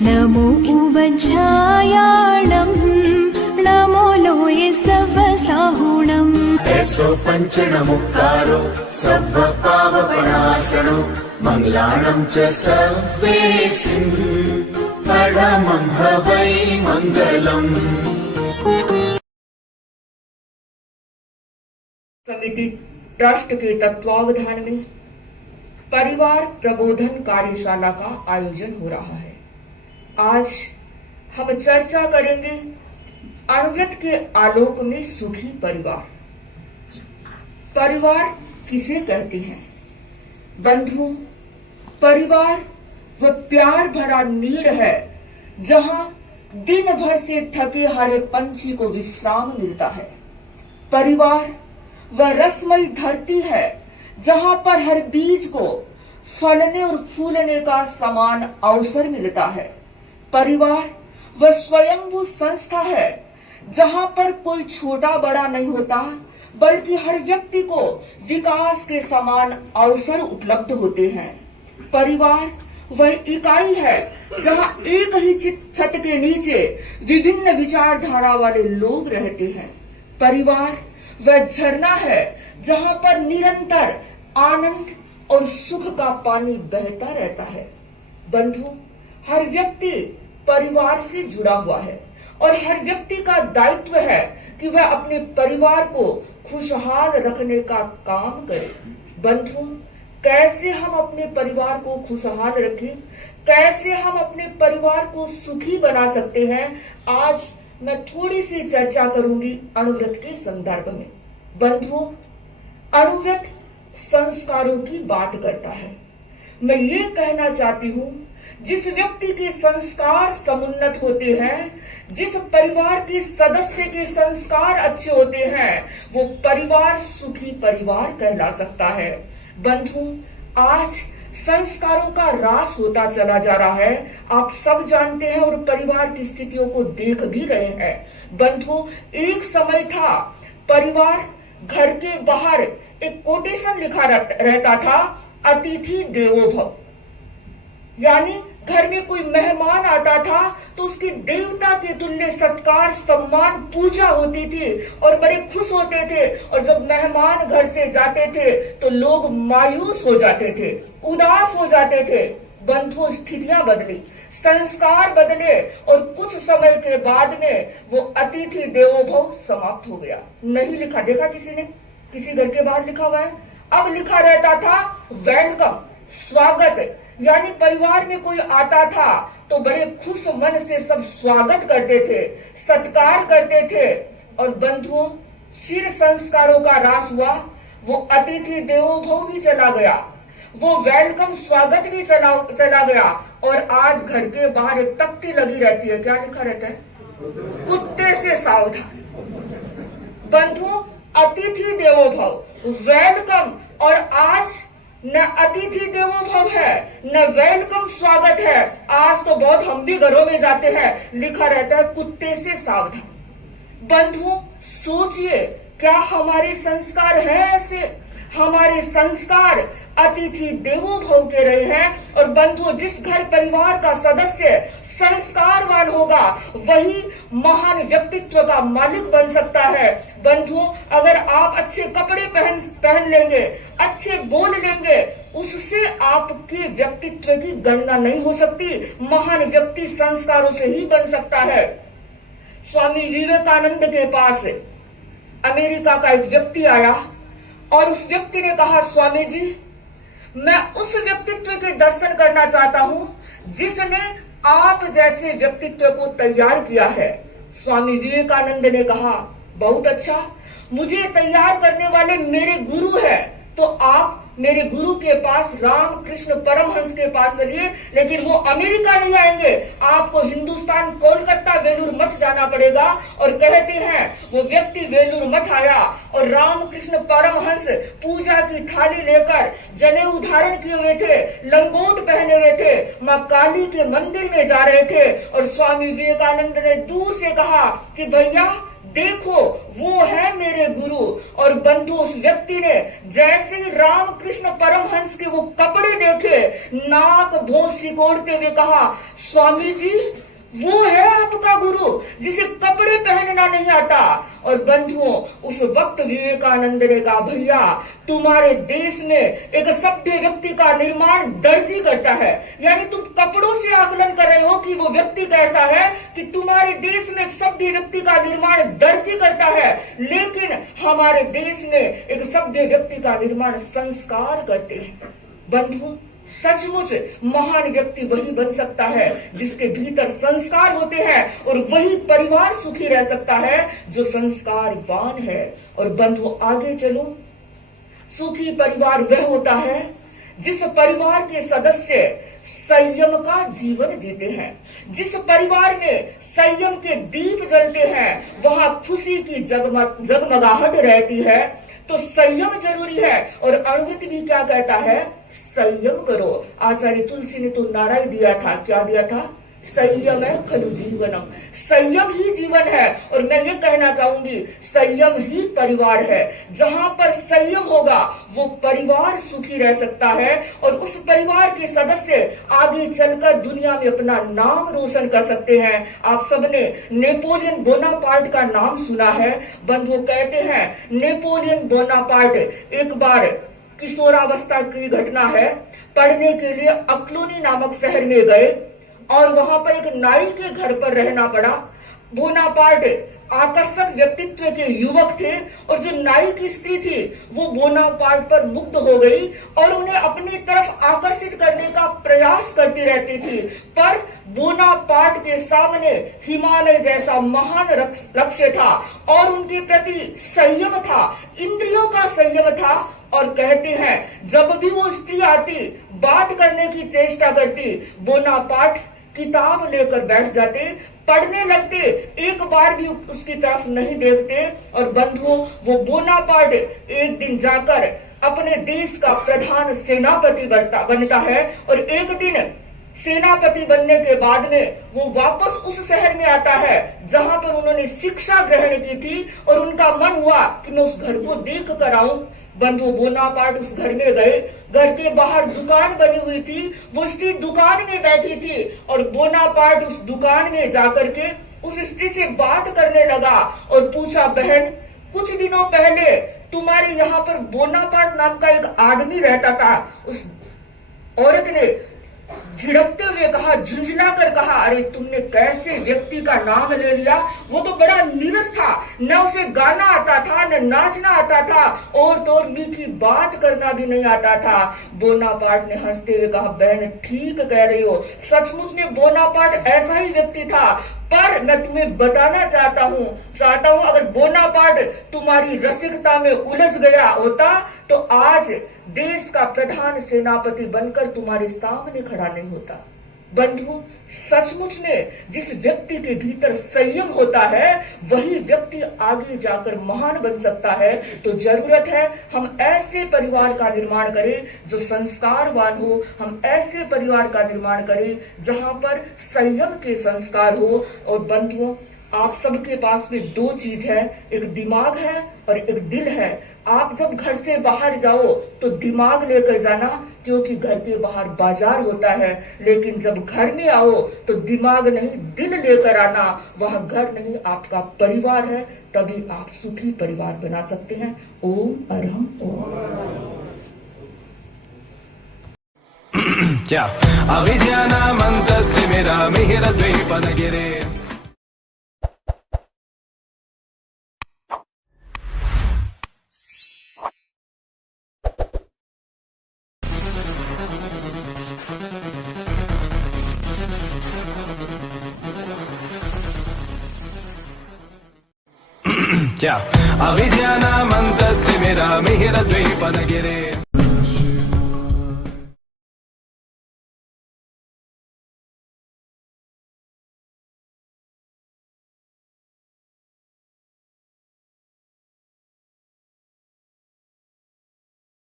नमो उवच्छायाणं नमो लोये सवसाहुणम् ऐसो पञ्चनमुक्कारो सव्वपावपणासनो मङ्गलानं च सव्वेसिं परमं हवै मङ्गलम्। समिति ट्रस्ट के तत्वावधान में परिवार प्रबोधन कार्यशाला का आयोजन हो रहा है। आज हम चर्चा करेंगे अणुव्रत के आलोक में सुखी परिवार। परिवार किसे कहते हैं? बंधुओं, परिवार वह प्यार भरा नीड़ है जहां दिन भर से थके हारे पंछी को विश्राम मिलता है। परिवार वह रसमयी धरती है जहां पर हर बीज को फलने और फूलने का समान अवसर मिलता है। परिवार वह स्वयंभू संस्था है जहां पर कोई छोटा बड़ा नहीं होता, बल्कि हर व्यक्ति को विकास के समान अवसर उपलब्ध होते हैं। परिवार वह इकाई है जहां एक ही छत के नीचे विभिन्न विचारधारा वाले लोग रहते हैं। परिवार वह झरना है जहां पर निरंतर आनंद और सुख का पानी बहता रहता है। बंधु, हर व्यक्ति परिवार से जुड़ा हुआ है और हर व्यक्ति का दायित्व है कि वह अपने परिवार को खुशहाल रखने का काम करे। बंधु, कैसे हम अपने परिवार को खुशहाल रखें, कैसे हम अपने परिवार को सुखी बना सकते हैं, आज मैं थोड़ी सी चर्चा करूंगी अणुव्रत के संदर्भ में। बंधुओं, अणुव्रत संस्कारों की बात करता है। मैं ये कहना चाहती हूँ, जिस व्यक्ति के संस्कार समुन्नत होते हैं, जिस परिवार के सदस्य के संस्कार अच्छे होते हैं, वो परिवार सुखी परिवार कहला सकता है। बंधु, आज संस्कारों का ह्रास होता चला जा रहा है, आप सब जानते हैं और परिवार की स्थितियों को देख भी रहे हैं। बंधु, एक समय था परिवार घर के बाहर एक कोटेशन लिखा रहता था, अतिथि देवो भव। यानी घर में कोई मेहमान आता था तो उसकी देवता के तुल्य सत्कार सम्मान पूजा होती थी और बड़े खुश होते थे। और जब मेहमान घर से जाते थे तो लोग मायूस हो जाते थे, उदास हो जाते थे। बंधुओं, स्थितियां बदली, संस्कार बदले और कुछ समय के बाद में वो अतिथि देवो भव समाप्त हो गया। नहीं लिखा, देखा किसी ने? किसी घर के बाहर लिखा हुआ है? अब लिखा रहता था वेलकम, स्वागत। यानी परिवार में कोई आता था तो बड़े खुश मन से सब स्वागत करते थे, सत्कार करते थे। और बंधुओं, फिर संस्कारों का ह्रास हुआ, वो अतिथि देवो भव भी चला गया, वो वेलकम स्वागत भी चला गया। और आज घर के बाहर एक तख्ती लगी रहती है, क्या लिखा रहता है? कुत्ते से सावधान। बंधुओं, अतिथि देवो भव, वेलकम, और आज न अतिथि देवो भव है न वेलकम स्वागत है। आज तो बहुत हम भी घरों में जाते हैं, लिखा रहता है कुत्ते से सावधान। बंधुओं, सोचिए, क्या हमारे संस्कार हैं ऐसे? हमारे संस्कार अतिथि देवो भव के रहे हैं। और बंधुओं, जिस घर परिवार का सदस्य संस्कारवान होगा वही महान व्यक्तित्व का मालिक बन सकता है। बंधुओं, अगर आप अच्छे कपड़े पहन लेंगे, अच्छे बोल लेंगे, उससे आपके व्यक्तित्व की गणना नहीं हो सकती। महान व्यक्ति संस्कारों से ही बन सकता है। स्वामी विवेकानंद के पास अमेरिका का एक व्यक्ति आया और उस व्यक्ति ने कहा, स्वामी जी, मैं उस व्यक्तित्व के दर्शन करना चाहता हूं जिसने आप जैसे व्यक्तित्व को तैयार किया है। स्वामी विवेकानंद ने कहा, बहुत अच्छा, मुझे तैयार करने वाले मेरे गुरु हैं, तो आप मेरे गुरु के पास रामकृष्ण परमहंस के पास चलिए, लेकिन वो अमेरिका नहीं आएंगे, आपको हिंदुस्तान कोलकाता वेलूर मठ जाना पड़ेगा। और कहते हैं वो व्यक्ति वेलूर मठ आया और रामकृष्ण परमहंस पूजा की थाली लेकर जनेऊ धारण किए हुए थे, लंगोट पहने हुए थे, मां काली के मंदिर में जा रहे थे। और स्वामी विवेकानंद ने दूर से कहा कि भैया देखो वो है मेरे गुरु। और बंधु उस व्यक्ति ने जैसे ही रामकृष्ण परमहंस के वो कपड़े देखे, नाक भौं सिकोड़ते हुए कहा, स्वामी जी वो है आपका गुरु जिसे कपड़े पहनना नहीं आता। और बंधुओं उस वक्त विवेकानंद ने कहा, भैया तुम्हारे देश में एक सभ्य व्यक्ति का निर्माण दर्जी करता है। यानी तुम कपड़ों से आकलन कर रहे हो कि वो व्यक्ति कैसा है, कि तुम्हारे देश में एक सभ्य व्यक्ति का निर्माण दर्जी करता है, लेकिन हमारे देश में एक सभ्य व्यक्ति का निर्माण संस्कार करते हैं। बंधुओं सचमुच महान व्यक्ति वही बन सकता है जिसके भीतर संस्कार होते हैं, और वही परिवार सुखी रह सकता है जो संस्कारवान है। और बंधु आगे चलो, सुखी परिवार वह होता है जिस परिवार के सदस्य संयम का जीवन जीते हैं। जिस परिवार में संयम के दीप जलते हैं वहां खुशी की जगमगाहट रहती है। तो संयम जरूरी है। और अणुवृत्त भी क्या कहता है, संयम करो। आचार्य तुलसी ने तो नारा ही दिया था, क्या दिया था, संयम है खलु जीवनम। संयम ही जीवन है। और मैं ये कहना चाहूंगी संयम ही परिवार है। जहां पर संयम होगा वो परिवार सुखी रह सकता है, और उस परिवार के सदस्य आगे चलकर दुनिया में अपना नाम रोशन कर सकते हैं। आप सबने नेपोलियन बोनापार्ट का नाम सुना है। बंधु कहते हैं नेपोलियन बोनापार्ट एक बार किशोरावस्था की घटना है, पढ़ने के लिए अक्लोनी नामक शहर में गए और वहां पर एक नाई के घर पर रहना पड़ा। बोनापार्ट आकर्षक व्यक्तित्व के युवक थे, और जो नाई की स्त्री थी वो बोनापार्ट पर मुग्ध हो गई और उन्हें अपनी तरफ आकर्षित करने का प्रयास करती रहती थी। पर बोनापार्ट के सामने हिमालय जैसा महान लक्ष्य था, और उनके प्रति संयम था, इंद्रियों का संयम था। और कहते हैं जब भी वो स्त्री आती, बात करने की चेष्टा करती, बोनापार्ट किताब लेकर बैठ जाते, पढ़ने लगते, एक बार भी उसकी तरफ नहीं देखते। और बंधुओं वो बोनापार्ट एक दिन जाकर अपने देश का प्रधान सेनापति बनता है, और एक दिन सेनापति बनने के बाद में वो वापस उस शहर में आता है जहां पर उन्होंने शिक्षा ग्रहण की थी, और उनका मन हुआ कि मैं उस घर को देख कर आऊं। बंधु बोनापार्ट उस घर में गए। घर के बाहर दुकान बनी हुई थी, वो स्त्री दुकान में बैठी थी, और बोनापार्ट उस दुकान में जाकर के उस स्त्री से बात करने लगा और पूछा, बहन कुछ दिनों पहले तुम्हारे यहाँ पर बोनापार्ट नाम का एक आदमी रहता था। उस औरत ने झिड़कते हुए कहा, झुंझला कर कहा, अरे तुमने कैसे व्यक्ति का नाम ले लिया, वो तो बड़ा नीरस था, न उसे गाना आता था, न नाचना आता था, और तो मीठी बात करना भी नहीं आता था। बोनापार्ट ने हंसते हुए कहा, बहन ठीक कह रही हो, सचमुच में बोनापार्ट ऐसा ही व्यक्ति था। पर मैं तुम्हें बताना चाहता हूँ अगर बोनापार्ट तुम्हारी रसिकता में उलझ गया होता तो आज देश का प्रधान सेनापति बनकर तुम्हारे सामने खड़ा नहीं होता। बंधु सचमुच में जिस व्यक्ति के भीतर संयम होता है वही व्यक्ति आगे जाकर महान बन सकता है। तो जरूरत है हम ऐसे परिवार का निर्माण करें जो संस्कारवान हो, हम ऐसे परिवार का निर्माण करें जहां पर संयम के संस्कार हो। और बंधुओं आप सबके पास में दो चीज है, एक दिमाग है और एक दिल है। आप जब घर से बाहर जाओ तो दिमाग लेकर जाना, क्योंकि घर के बाहर बाजार होता है, लेकिन जब घर में आओ तो दिमाग नहीं दिल लेकर आना। वह घर नहीं आपका परिवार है, तभी आप सुखी परिवार बना सकते हैं। ओम अरहम ओम। क्या अविद्यानामन्तस्तिमिरामिहिरद्वीपनगिरे क्या अविद्यानामन्तस्तिमिरामिहिरद्वीपनगिरे।